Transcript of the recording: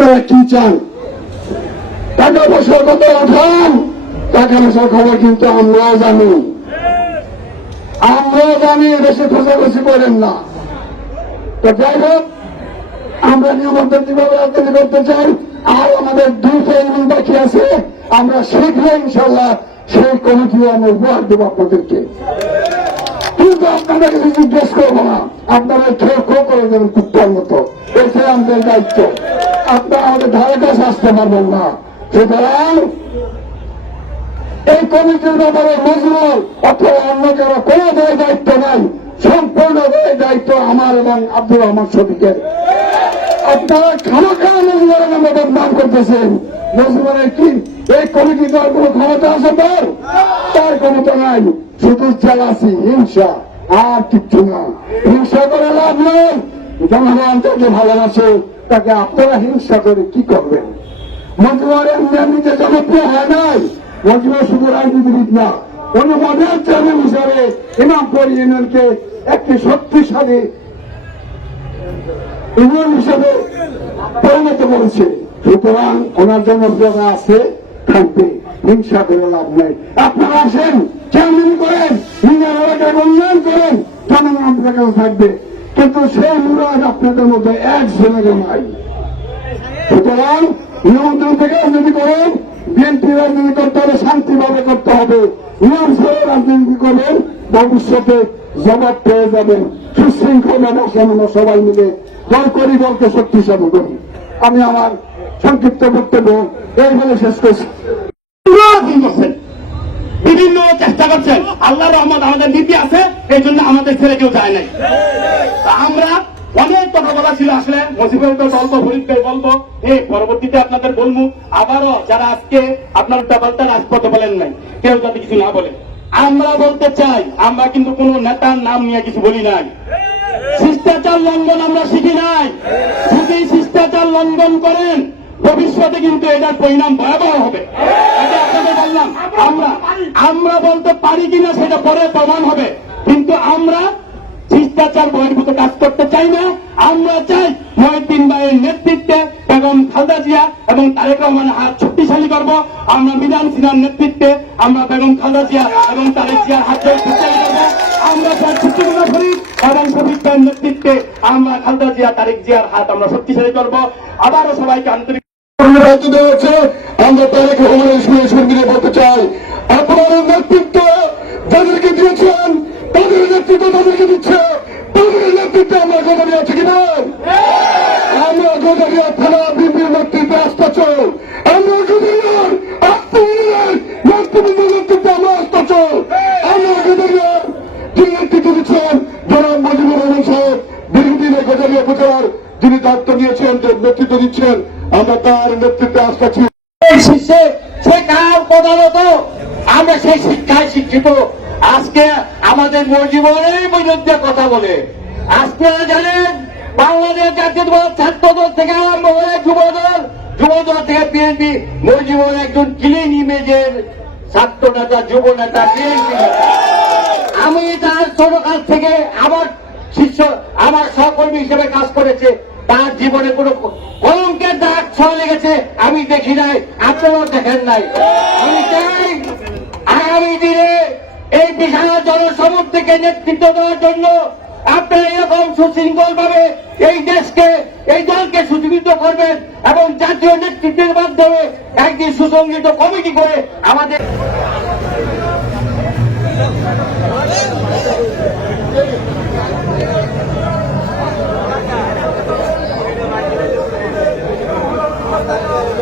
আপনারা কি চান? টাকা পয়সার কথা ওঠান টাকা পয়সার খবর কিন্তু আমরাও জানি। আমরাও জানি বেশি খোঁজাখুঁজি করেন না। তো যাই হোক, আমরা নিয়মন্ত্রণ কীভাবে রাজনীতি করতে চাই, আর আমাদের দুইটা ইউনিট বাকি আছে। আমরা শীঘ্র ইনশাল্লাহ সেই কমিটিও আমরা উপহার দেবো আপনাদেরকে। কিন্তু আপনাদের কিছু জিজ্ঞেস করব না। আপনারা খেয়ে খো করে দেবেন কুত্তার মতো। এটাই আমাদের দায়িত্ব। আপনারা আমাদের ধারে কাছে আসতে পারবেন না। সুতরাং এই কমিটির ব্যাপারে নজরুল অথবা অন্য কেউ কোনো দায় দায়িত্ব নাই। সম্পূর্ণ দায় দায়িত্ব আমার এবং আব্দুর রহমান শফিকের আপনারা খানা খানা নজরুলের নামে বদনাম করতেছেন। নজরুলের কি? এই কমিটি দেওয়ার কোনো ক্ষমতা আছে তার? তার ক্ষমতা নাই। শুধু চালাসি হিংসা। আর কিচ্ছু না। হিংসা করে লাভ নেই। জনগণ তাকে ভালোবাসে। তাকে আপনারা হিংসা করে কি করবেন এমনিতে জনপ্রিয় হয় নাই। শুধু রাজনীতিবিদ না চেয়ারম্যান হিসাবে ইউনিয়নকে একটি শক্তিশালী ইউনিয়ন হিসাবে পরিণত করেছে। সুতরাং ওনার আছে, থাকবে। হিংসা করে লাভ নেই। আপনারা আসেন, চেয়ারম্যান করেন নিজের এলাকায় উন্নয়ন করেন থাকবে। কিন্তু সেই মুরাদ আপনাদের মধ্যে এক জনের নাই। সুতরাং নিয়ন্ত্রণ থেকে রাজনীতি করেন, বিএনপি রাজনীতি করতে হবে, শান্তিভাবে করতে হবে। নিয়ম ছেড়ে রাজনীতি করবেন ভবিষ্যতে জবাব পেয়ে যাবেন। সুশৃঙ্খল ব্যবস্থা আমরা সবাই মিলে দল করি, দলকে শক্তিশালী করি। আমি আমার সংক্ষিপ্ত বক্তব্য এই বলে শেষ করছি। করছেন আল্লাহ রহমত আমাদের নীতি আছে, এই জন্য আমাদের ছেলে কেউ যায় নাই। আমরা অনেক কথা বলা ছিল আসলে মসিবুল তো বলব ফরিদ ভাই বলব এই পরবর্তীতে আপনাদের বলব, আবারও যারা আজকে আপনার পাল্টা রাজপথে বলেন নাই, কেউ যাতে কিছু না বলে। আমরা বলতে চাই, আমরা কিন্তু কোন নেতার নাম নিয়ে কিছু বলি নাই। শিষ্টাচার লঙ্ঘন আমরা শিখি নাই। যদি শিষ্টাচার লঙ্ঘন করেন ভবিষ্যতে কিন্তু এটার পরিণাম ভয়াবহ হবে। এটা আপনাদের বললাম, আমরা আমরা বলতে পারি কিনা সেটা পরে প্রমাণ হবে। কিন্তু আমরা শিষ্টাচার বহির্ভূত কাজ করতে চাই না। আমরা চাই মহিউদ্দিন ভাইয়ের নেতৃত্বে বেগম খালদা জিয়া এবং তারেক রহমানের হাত শক্তিশালী করব। আমরা মিজান সিনহার নেতৃত্বে আমরা বেগম খালদা জিয়া এবং তারেক জিয়ার হাত শক্তিশালী করব। আমরা তার ছুটিগুলো করি এবং শফিক নেতৃত্বে আমরা খালদা জিয়া, তারেক জিয়ার হাত আমরা শক্তিশালী করব। আবারও সবাইকে আন্তরিক দায়িত্ব দেওয়া হচ্ছে আমরা তারেক রহমানের সুরে সঙ্গীরে বলতে চাই, আপনার নেতৃত্ব যাদেরকে দিয়েছেন, তাদের নেতৃত্ব তাদেরকে দিচ্ছে। তাদের নেতৃত্বে আমরা গোদারি আছি কিনা? আমরা গোদারিয়া থানা বিপির নেতৃত্বে নেতৃত্বের নেতৃত্বে আমরা গোদারিয়া উপজেলার যিনি দায়িত্ব নিয়েছেন, যে নেতৃত্ব দিচ্ছেন আমরা তার নেতৃত্বে আসতেছি শিক্ষে শেখার প্রধানত আমরা সেই শিক্ষায় শিক্ষিত। আজকে আমাদের বিরুদ্ধে কথা বলে। আজকে জানেন, বাংলাদেশ জাতীয়তাবাদ ছাত্র দল থেকে আরম্ভ যুবদল থেকে বিএনপি একজন ক্লিন ইমেজের ছাত্র নেতা, যুব নেতা বিএনপি আমি তার ছোট কাছ থেকে আমার শিষ্য, আমার সহকর্মী হিসেবে কাজ করেছে। তার জীবনে কোনো কলঙ্কের দাগ ছোঁয়া লেগেছে আমি দেখি নাই আপনারাও দেখেন নাই। আমি চাই আগামী দিনে এই বিশাল জনসমুদ্রকে নেতৃত্ব দেওয়ার জন্য আপনারা এরকম সুশৃঙ্খল ভাবে এই দেশকে, এই দলকে সুযোগিত করবেন এবং জাতীয় নেতৃত্বের মাধ্যমে একদিন সুসংগঠিত কমিটি করে আমাদের